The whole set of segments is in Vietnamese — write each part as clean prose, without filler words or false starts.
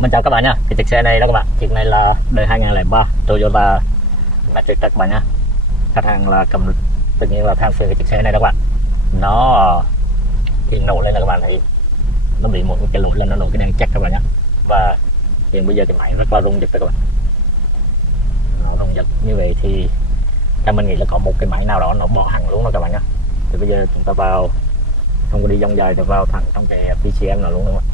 Mình chào các bạn nha. Cái chiếc xe này đó các bạn, chiếc này là đời 2003 Toyota Matrix các bạn nha. Khách hàng là cầm tự nhiên là than phiền cái chiếc xe này đó các bạn. Nó hiện nổ lên là các bạn thấy nó bị một cái lỗi lên, nó nổ cái đèn check các bạn nhé. Và hiện bây giờ cái máy rất là rung giật các bạn. Nó rung giật như vậy thì theo mình nghĩ là có một cái máy nào đó nó bỏ hẳn luôn đó các bạn nhé. Thì bây giờ chúng ta vào, không có đi vòng dài, thì vào thẳng trong cái PCM nào luôn đúng không ạ?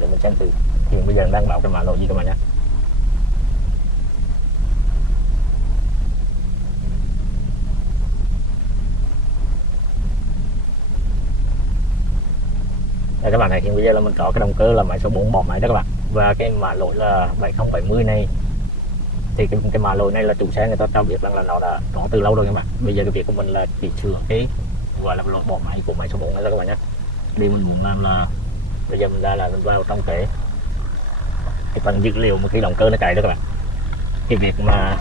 Để mình xem thử hiện bây giờ đang bảo cái mã lỗi gì các bạn nhé. Đây các bạn thấy hiện bây giờ là mình có cái động cơ là máy số 4 bỏ máy đó các bạn, và cái mã lỗi là 7070 này thì cái mã lỗi này là chủ xe người ta cho biết rằng là nó đã có từ lâu rồi các bạn. Bây giờ cái việc của mình là chỉ sửa cái gọi là lỗi bỏ máy của máy số 4 này đó các bạn nhé. Đi mình muốn làm là bây giờ mình ra là mình vào trong cái phần dữ liệu một cái động cơ nó chạy đó các bạn. Cái việc mà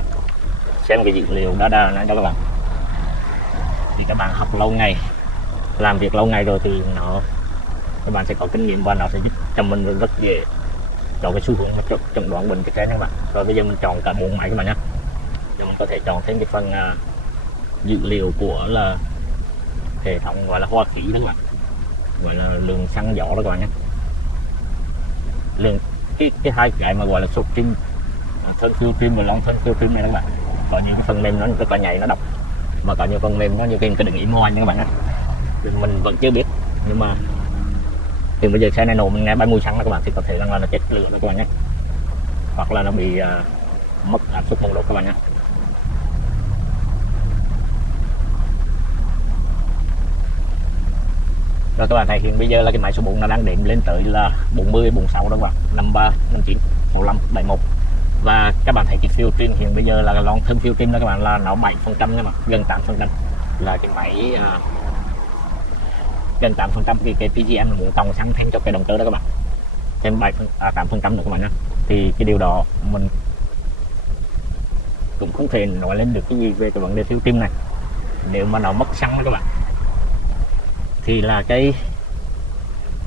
xem cái dữ liệu data này đó các bạn, thì các bạn học lâu ngày, làm việc lâu ngày rồi thì các bạn sẽ có kinh nghiệm và nó sẽ giúp cho mình rất dễ chọn cái xu hướng mà chẩn đoán bệnh cái trên các bạn. Rồi bây giờ mình chọn cả 4 máy các bạn nhé. Rồi mình có thể chọn thêm cái phần dữ liệu của là hệ thống gọi là hoa khí đó các bạn, gọi là lượng xăng gió đó các bạn nhé. Lượng cái hai cái mà gọi là sụt trim, thân phiêu trim và long thân phiêu trim này các bạn, có những cái phần mềm nó rất là nhạy, nó đọc, mà có những phần mềm nó như cái đừng im hoài nha các bạn nhé. Mình vẫn chưa biết, nhưng mà thì bây giờ xe này nổ mình nghe bay mùi xăng đó các bạn, thì có thể rằng là nó chết lửa đó các bạn nhé, hoặc là nó bị mất áp suất nồng độ các bạn nhé. Rồi các bạn thấy hiện bây giờ là cái máy số 4 nó đang đếm lên tới là 40, 46 đó các bạn, 53, 59, 45, 71. Và các bạn thấy cái phiêu trim hiện bây giờ là long thân phiêu trim đó các bạn, là nó 7% các bạn, gần 8%, là cái máy gần 8% cái PGM là muốn tòng xăng thêm cho cái động cơ đó các bạn, thêm 8% nữa các bạn nhé. Thì cái điều đó mình cũng không thể nói lên được cái gì về cái vấn đề phiêu trim này. Nếu mà nó mất xăng đó các bạn, thì là cái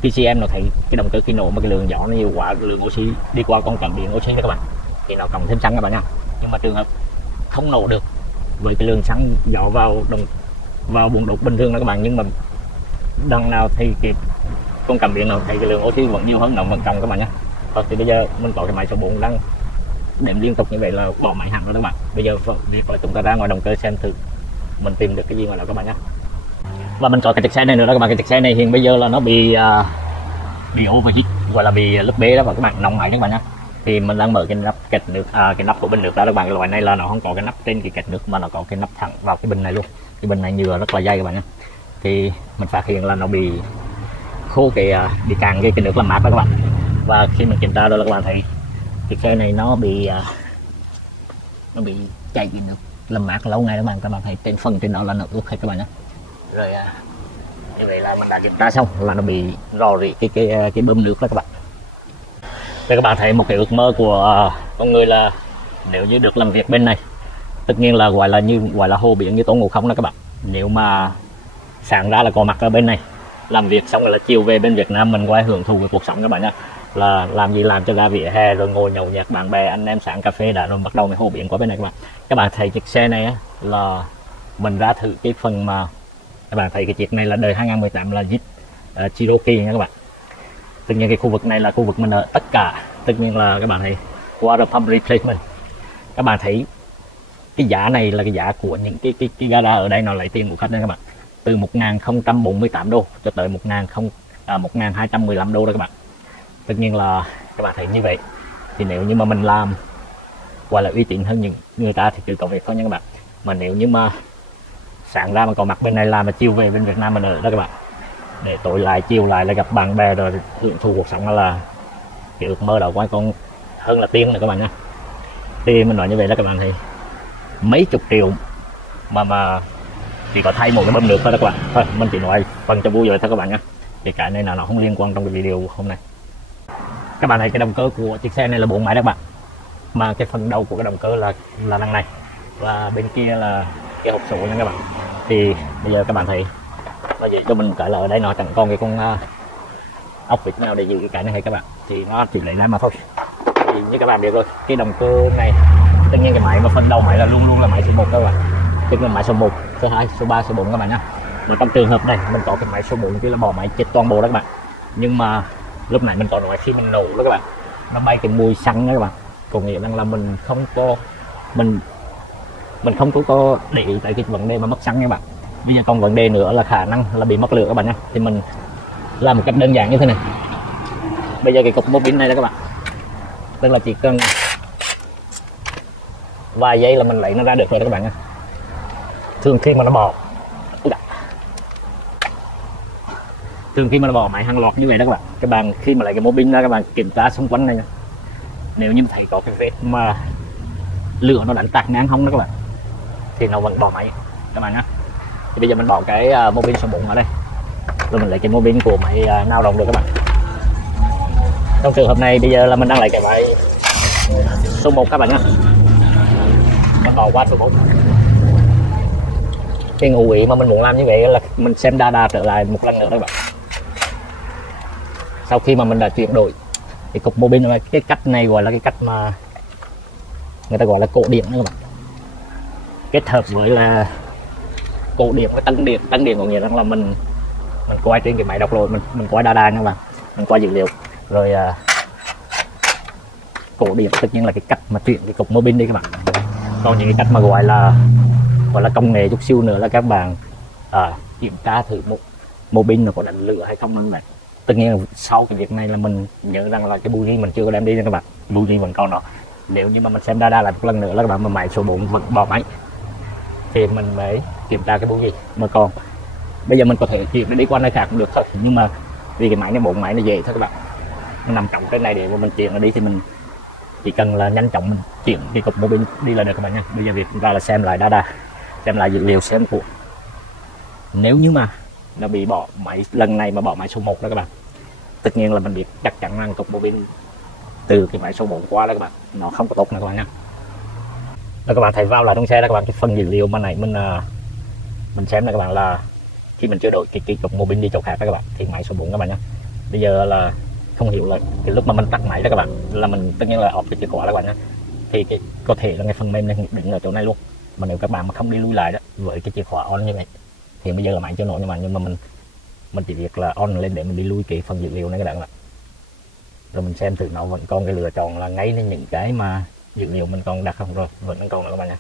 PCM nó thấy cái động cơ khi nổ mà cái lượng gió nó nhiều quá, lượng oxy đi qua con cảm biến oxy đó các bạn, thì nó cộng thêm xăng các bạn nha. Nhưng mà trường hợp không nổ được với cái lượng xăng gió vào buồng đốt bình thường đó các bạn, nhưng mà đằng nào thì cái con cảm biến nó thấy cái lượng oxy vẫn nhiều hơn, nó vẫn cộng các bạn nhé. Thì bây giờ mình có cái máy số 4 đang đếm liên tục như vậy là bỏ máy hẳn rồi các bạn. Bây giờ việc là chúng ta ra ngoài động cơ xem thử mình tìm được cái gì ngoài đó các bạn nhé. Và mình có cái chiếc xe này nữa đó các bạn. Cái chiếc xe này hiện bây giờ là nó bị overheat, gọi là bị lấp bế đó, và các bạn nóng máy các bạn nhé. Thì mình đang mở cái nắp kẹt nước, cái nắp của bình nước ra các bạn. Cái loại này là nó không có cái nắp trên cái kẹt nước, mà nó có cái nắp thẳng vào cái bình này luôn. Cái bình này nhựa rất là dày các bạn nhé. Thì mình phát hiện là nó bị khô bị cạn cái nước làm mát đó các bạn. Và khi mình kiểm tra đó là các bạn thấy cái xe này nó bị chảy cái nước làm mát lâu ngày đó các bạn thấy trên phần trên đó là nước hết các bạn nhé. Rồi như vậy là mình đã kiểm tra xong là nó bị rò rỉ cái bơm nước đó các bạn. Đây các bạn thấy một cái ước mơ của con người là nếu như được làm việc bên này, tất nhiên là gọi là hồ biển như Tôn Ngộ Không đó các bạn. Nếu mà sáng ra là có mặt ở bên này, làm việc xong rồi là chiều về bên Việt Nam mình quay hưởng thụ cái cuộc sống các bạn nhé. Là làm gì làm cho ra vỉa hè rồi ngồi nhậu nhẹt bạn bè anh em sáng cà phê đã, rồi bắt đầu cái hồ biển qua bên này các bạn. Các bạn thấy chiếc xe này á, là mình ra thử cái phần mà các bạn thấy cái chiếc này là đời 2018 là Jeep Cherokee nha các bạn. Tất nhiên cái khu vực này là khu vực mình ở tất cả, tất nhiên là các bạn thấy water pump replacement. Các bạn thấy cái giá này là cái giá của những cái gara ở đây, nó lấy tiền của khách nha các bạn, từ 1048 đô cho tới 1215 đô đó các bạn. Tất nhiên là các bạn thấy như vậy thì nếu như mà mình làm gọi là uy tín hơn những người ta thì chỉ có việc thôi nha các bạn. Mà nếu như mà sáng ra mà có mặt bên này làm, mà chiều về bên Việt Nam mình ở đó các bạn, để tối lại chiều lại là gặp bạn bè rồi hưởng thụ cuộc sống, là cái ước mơ đó của anh còn hơn là tiền này các bạn nha. Thì mình nói như vậy là các bạn thấy mấy chục triệu mà chỉ có thay một cái bơm nước thôi đó các bạn. Thôi mình chỉ nói phần cho vui vậy thôi các bạn nha, thì cái này là nó không liên quan trong cái video hôm nay. Các bạn thấy cái động cơ của chiếc xe này là 4 máy đó các bạn, mà cái phần đầu của cái động cơ là đằng này, và bên kia là cái hộp số nha các bạn. Thì bây giờ các bạn thấy nó dễ cho mình cái là ở đây nó chẳng còn cái con ốc vít nào để giữ cái này hay các bạn, thì nó chỉ lấy ra mà thôi. Thì như các bạn biết rồi, cái động cơ này tất nhiên cái máy mà phần đầu máy là luôn luôn là máy số 1 các bạn, tức là máy số 1, số 2, số 3, số 4 các bạn nhá. Mà trong trường hợp này mình có cái máy số 4 thì là bỏ máy chết toàn bộ đó các bạn. Nhưng mà lúc này mình có nói khi mình nổ đó các bạn, nó bay cái mùi xăng đó các bạn, có nghĩa rằng là mình không có để ý tới cái vấn đề mà mất xăng các bạn. Bây giờ còn vấn đề nữa là khả năng là bị mất lửa các bạn nhé. Thì mình làm một cách đơn giản như thế này. Bây giờ cái cục mô pin này đó các bạn, tức là chỉ cần vài giây là mình lấy nó ra được rồi đó các bạn nhé. Thường khi mà nó bỏ máy hàng loạt như vậy đó các bạn khi mà lấy cái mô pin ra các bạn kiểm tra xung quanh này nha. Nếu như thấy có cái vết mà lửa nó đánh tạc ngang hông đó các bạn thì nó vẫn bỏ máy các bạn nhé. Thì bây giờ mình bỏ cái mô pin số 4 ở đây, rồi mình lấy cái mô pin của máy nào động được các bạn. Trong trường hợp này bây giờ là mình đang lấy cái máy số 1 các bạn nhé. Mình bỏ qua số 4. Cái ngụ ý mà mình muốn làm như vậy là mình xem data trở lại một lần nữa các bạn. Sau khi mà mình đã chuyển đổi cái cục mô pin, cái cách này gọi là cái cách mà người ta gọi là cổ điện đó các bạn, kết hợp với là cổ điện với tăng điện có nghĩa rằng là mình quay trên cái máy đọc rồi mình quay data các bạn, mình quay dữ liệu rồi cổ điện tất nhiên là cái cách mà chuyển cái cục mô pin đi các bạn. Còn những cái cách mà gọi là công nghệ chút xíu nữa là các bạn kiểm tra thử mô pin nó có đánh lửa hay không các bạn. Tất nhiên là sau cái việc này là mình nhớ rằng là cái buji mình chưa có đem đi nha các bạn, buji vẫn còn đó. Nếu như mà mình xem data lại một lần nữa là các bạn mà máy số 4 vẫn bỏ máy thì mình mới kiểm tra cái buji. Mà còn bây giờ mình có thể chuyển đi qua nơi khác cũng được thôi, nhưng mà vì cái máy này, bộ máy nó dễ thôi các bạn, nó nằm trọng cái này để mà mình chuyển nó đi thì mình chỉ cần là nhanh chóng mình chuyển cái cục mô pin đi là được các bạn nha. Bây giờ việc chúng ta là xem lại data, xem lại dữ liệu, xem của nếu như mà nó bị bỏ máy lần này mà bỏ máy số 1 đó các bạn, tất nhiên là mình biết chắc chắn rằng cục mô pin từ cái máy số 4 qua đó các bạn nó không có tốt nữa các bạn nha. Đó các bạn thấy vào lại trong xe đó các bạn, cái phần dữ liệu mà này mình xem là các bạn là khi mình chưa đổi cái cục mô pin đi chỗ khác đó các bạn thì máy số 4 các bạn nhé. Bây giờ là không hiểu là cái lúc mà mình tắt máy đó các bạn là mình tất nhiên là off cái chìa khóa đó các bạn nhé, thì có thể là cái phần mềm này định ở chỗ này luôn. Mà nếu các bạn mà không đi lui lại đó với cái chìa khóa on như vậy thì bây giờ là máy chưa nổ nhưng mà mình chỉ việc là on lên để mình đi lui cái phần dữ liệu này các bạn ạ. Rồi mình xem thử nó vẫn còn cái lựa chọn là ngay lên những cái mà dữ liệu mình còn đặt không, rồi vẫn còn nữa các bạn nha.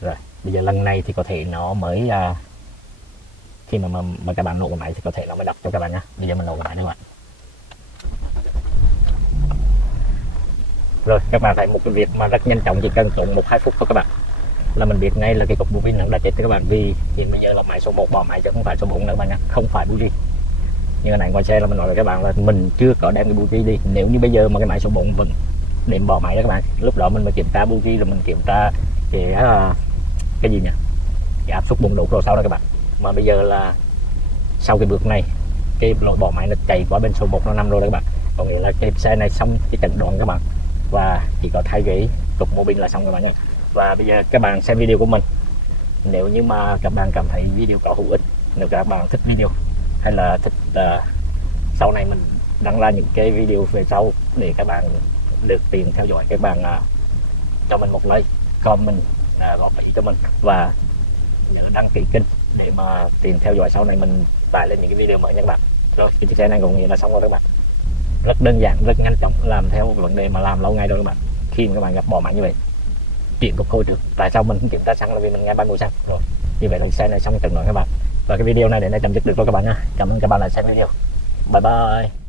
Rồi bây giờ lần này thì có thể nó mới khi mà các bạn nổ cái máy thì có thể nó mới đọc cho các bạn nhé. Bây giờ mình nổ cái máy các bạn. Rồi các bạn thấy một cái việc mà rất nhanh chóng, chỉ cần tốn 1-2 phút thôi các bạn là mình biết ngay là cái cục mô pin đã chết các bạn. Vì thì bây giờ là máy số 1 bỏ máy chứ không phải số 4 nữa các bạn nha, không phải buji. Như này ngoài xe là mình nói với các bạn là mình chưa có đem cái buji đi. Nếu như bây giờ mà cái máy số 4 vẫn đến bỏ máy đó các bạn, lúc đó mình mới kiểm tra buji, rồi mình kiểm tra cái gì nhỉ, cái áp suất 4 độ rồi sau đó các bạn. Mà bây giờ là sau cái bước này cái lỗi bỏ máy nó chạy qua bên số 1 nó nằm rồi đó các bạn, có nghĩa là cái xe này xong cái chẩn đoán các bạn và chỉ có thay cái cục mô pin là xong các bạn nhé. Và bây giờ các bạn xem video của mình, nếu như mà các bạn cảm thấy video có hữu ích, nếu các bạn thích video hay là thích sau này mình đăng ra những cái video về sau để các bạn được tìm theo dõi, các bạn cho mình một like, comment góp ý cho mình và nhớ đăng ký kênh để mà tìm theo dõi sau này mình tải lên những cái video mới nha các bạn. Rồi cái chiếc xe này cũng nghĩa là xong rồi các bạn, rất đơn giản, rất nhanh chóng, làm theo vấn đề mà làm lâu ngày rồi các bạn. Khi mà các bạn gặp bỏ máy như vậy chuyển cục khôi trước, tại sao mình không kiểm tra xăng là vì mình nghe ban mùi xăng rồi. Như vậy là xe này xong trận rồi các bạn. Và cái video này đến đây chấm dứt được rồi các bạn nha. Cảm ơn các bạn đã xem video. Bye bye.